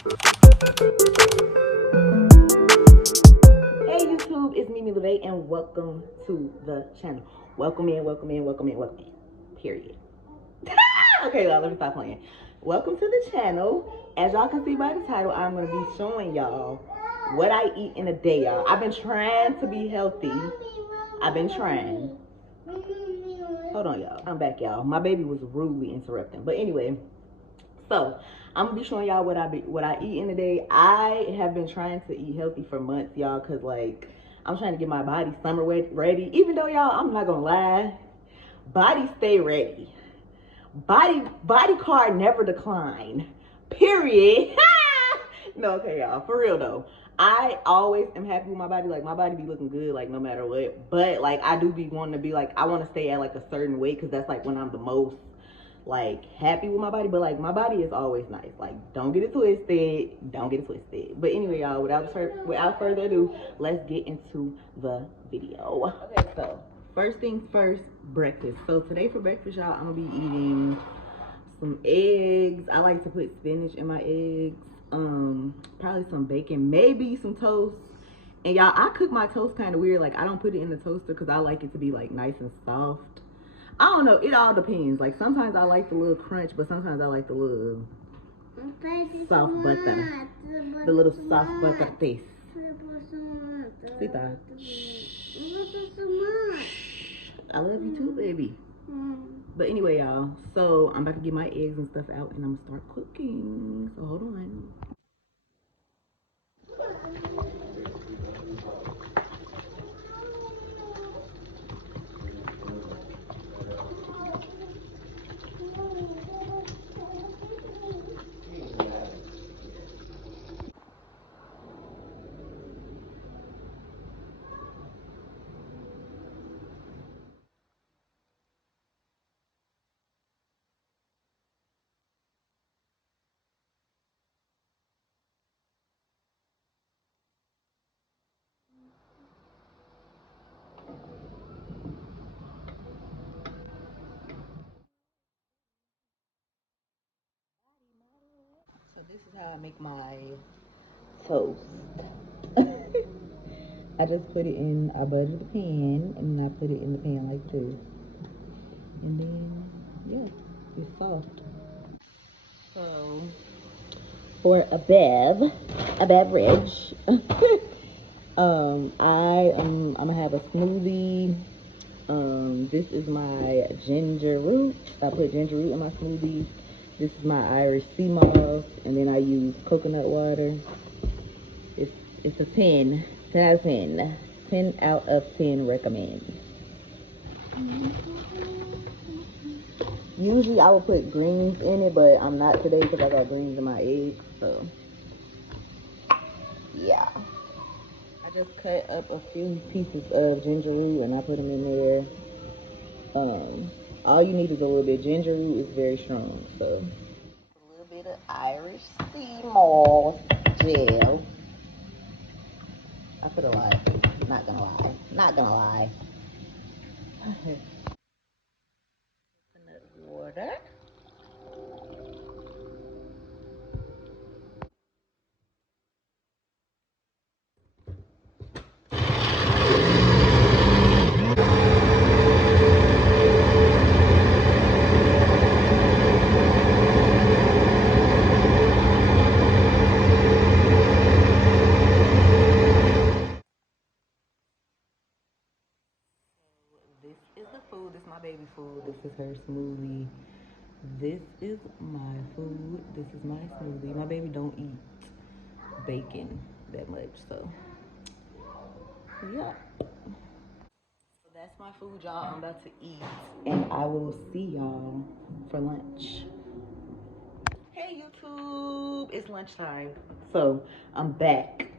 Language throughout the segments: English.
Hey YouTube, it's Mimi LeVay and welcome to the channel. Welcome in. Period. Okay, y'all, let me stop playing. Welcome to the channel. As y'all can see by the title, I'm gonna be showing y'all what I eat in a day, y'all. I've been trying to be healthy. I've been trying. Hold on, y'all. I'm back, y'all. My baby was rudely interrupting. But anyway, so I'm gonna be showing y'all what I eat in a day. I have been trying to eat healthy for months, y'all, cause like I'm trying to get my body summer ready. Even though y'all, I'm not gonna lie, body stay ready. Body card never decline. Period. No, okay, y'all. For real though. I always am happy with my body. Like my body be looking good, like no matter what. But like I do be wanting to be like I want to stay at like a certain weight because that's like when I'm the most like happy with my body. But like my body is always nice. Like don't get it twisted. But anyway, y'all, without further ado, let's get into the video. Okay, so first things first, breakfast. So today for breakfast, y'all, I'm gonna be eating some eggs. I like to put spinach in my eggs. Probably some bacon, maybe some toast. And y'all, I cook my toast kind of weird. Like I don't put it in the toaster because I like it to be like nice and soft. I don't know, it all depends. Like sometimes I like the little crunch, but sometimes I like the little soft butter. The little soft butter taste. Sita. I love you too, baby. But anyway, y'all, so I'm about to get my eggs and stuff out and I'm gonna start cooking. So hold on. So this is how I make my toast. I just put it in, I butter the pan, and then I put it in the pan like this. And then, yeah, it's soft. So, for a beverage, I'm gonna have a smoothie. This is my ginger root. I put ginger root in my smoothie. This is my Irish sea moss, and then I use coconut water. It's a 10 out of 10. 10 out of 10 recommend. Usually I would put greens in it, but I'm not today because I got greens in my eggs. So yeah, I just cut up a few pieces of ginger root and I put them in there. All you need is a little bit. Ginger root is very strong, so a little bit of Irish sea moss gel. I put a lot. Not gonna lie. Coconut water. This is the food. This is my baby food. This is her smoothie. This is my food. This is my smoothie. My baby don't eat bacon that much, so yeah. So that's my food, y'all. I'm about to eat, and I will see y'all for lunch. Hey YouTube, it's lunchtime. So I'm back.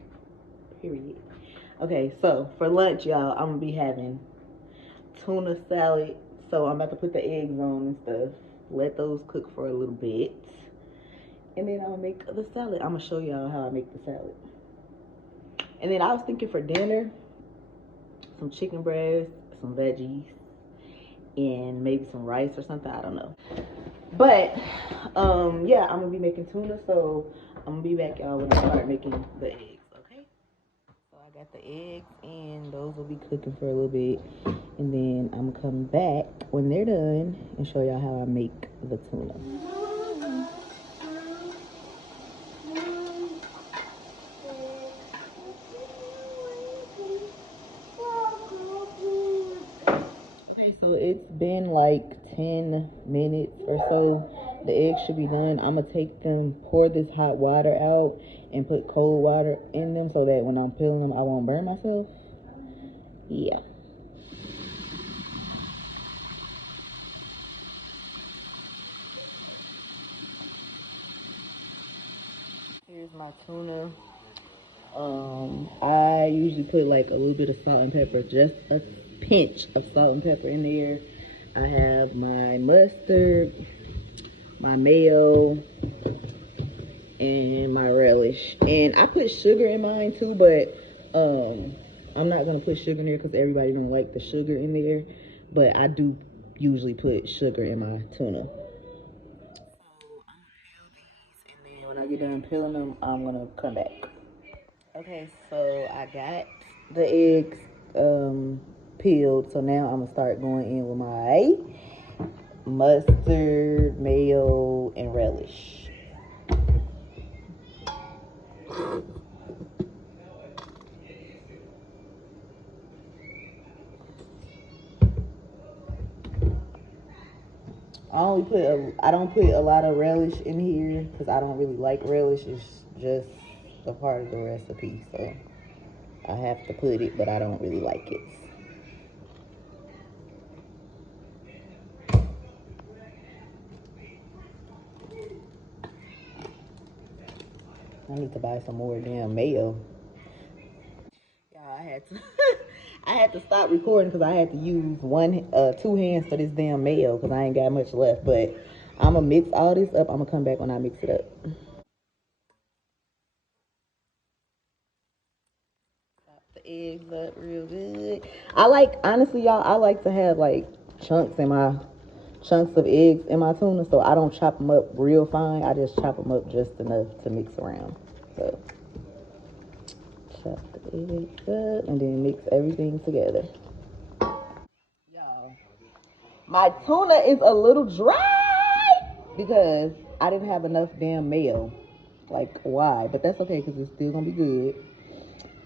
Period. Okay, so for lunch, y'all, I'm gonna be having tuna salad. So I'm about to put the eggs on and stuff. Let those cook for a little bit. And then I'm gonna make the salad. I'm gonna show y'all how I make the salad. And then I was thinking for dinner, some chicken breast, some veggies, and maybe some rice or something. I don't know. But yeah, I'm gonna be making tuna, so I'm gonna be back, y'all, when I start making the eggs, okay? So I got the eggs and those will be cooking for a little bit. And then I'm gonna come back when they're done and show y'all how I make the tuna. Okay, so it's been like 10 minutes or so. The eggs should be done. I'm gonna take them, pour this hot water out, and put cold water in them so that when I'm peeling them, I won't burn myself. Yeah. Here's my tuna. I usually put like a little bit of salt and pepper, just a pinch of salt and pepper in there. I have my mustard, my mayo, and my relish. And I put sugar in mine too, but I'm not gonna put sugar in there because everybody don't like the sugar in there. But I do usually put sugar in my tuna. So I'm gonna peel these, and then when I get done peeling them, I'm gonna come back. Okay, so I got the eggs peeled. So now I'm gonna start going in with my mustard, mayo, and relish. I don't put a lot of relish in here because I don't really like relish. It's just a part of the recipe, so I have to put it, but I don't really like it. I need to buy some more damn mayo. Yeah, I had to I had to stop recording because I had to use two hands for this damn mayo because I ain't got much left. But I'm gonna mix all this up. I'm gonna come back when I mix it up. Chop the eggs up real good. Honestly, y'all, I like to have like chunks of eggs in my tuna, so I don't chop them up real fine. I just chop them up just enough to mix around. So chop the eggs up and then mix everything together. Y'all, my tuna is a little dry because I didn't have enough damn mayo. Like, why? But that's okay because it's still gonna be good.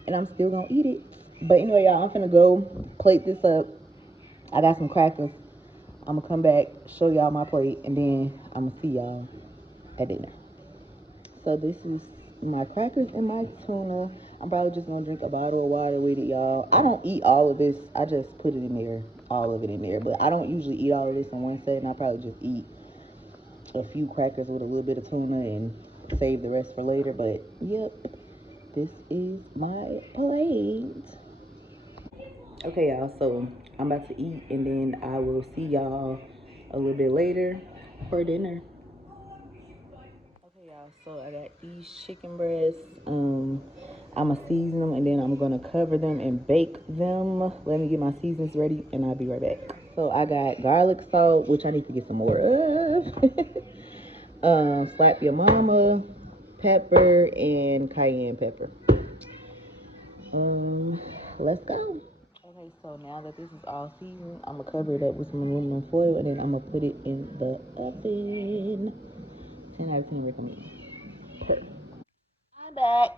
And I'm still gonna eat it. But anyway, y'all, I'm finna go plate this up. I got some crackers. I'm gonna come back, show y'all my plate, and then I'm gonna see y'all at dinner. So this is my crackers and my tuna. I'm probably just gonna drink a bottle of water with it, y'all. I don't eat all of this. I just put it in there, all of it in there. But I don't usually eat all of this in one setting. I probably just eat a few crackers with a little bit of tuna and save the rest for later. But yep, this is my plate. Okay, y'all, so I'm about to eat and then I will see y'all a little bit later for dinner. Okay, y'all, so I got these chicken breasts. I'm gonna season them and then I'm gonna cover them and bake them. Let me get my seasonings ready and I'll be right back. So I got garlic salt, which I need to get some more of. Slap your mama, pepper, and cayenne pepper. Let's go. Okay, so now that this is all seasoned, I'm gonna cover it up with some aluminum foil and then I'm gonna put it in the oven. 10 out of 10 recommend. Perfect. I'm back.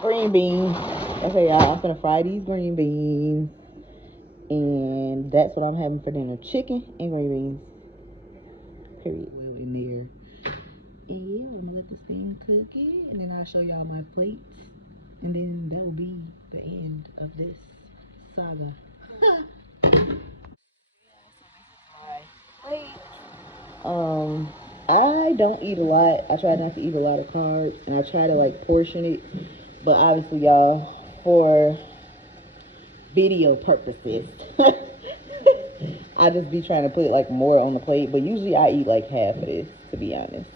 Green beans. Okay, y'all, I'm gonna fry these green beans. And that's what I'm having for dinner. Chicken and green beans. Period. Well, in there. And yeah, I'm gonna let this thing cook it. And then I'll show y'all my plates. And then that will be the end of this saga. Um, I don't eat a lot. I try not to eat a lot of carbs, and I try to like portion it. But obviously, y'all, for video purposes, I just be trying to put like more on the plate. But usually, I eat like half of this, to be honest.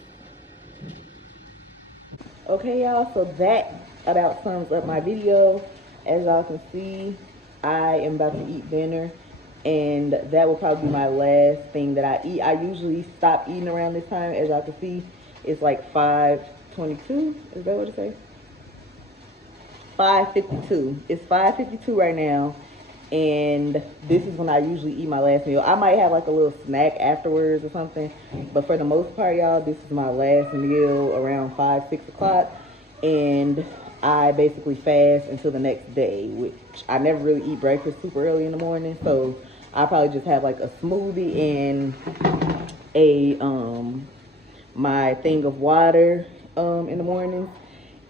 Okay, y'all. So that about sums up my video. As y'all can see, I am about to eat dinner. And that will probably be my last thing that I eat. I usually stop eating around this time. As y'all can see, it's like 5:20 6:22. Is that what it says? 5:52. It's 5:52 right now, and this is when I usually eat my last meal. I might have like a little snack afterwards or something, but for the most part, y'all, this is my last meal around 5, 6 o'clock, and I basically fast until the next day, which I never really eat breakfast super early in the morning, so I probably just have like a smoothie and a my thing of water in the morning,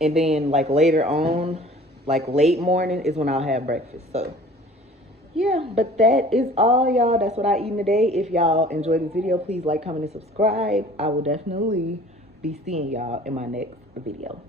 and then like later on, like late morning is when I'll have breakfast. So yeah, but that is all, y'all. That's what I eat today. If y'all enjoyed this video, please like, comment, and subscribe. I will definitely be seeing y'all in my next video.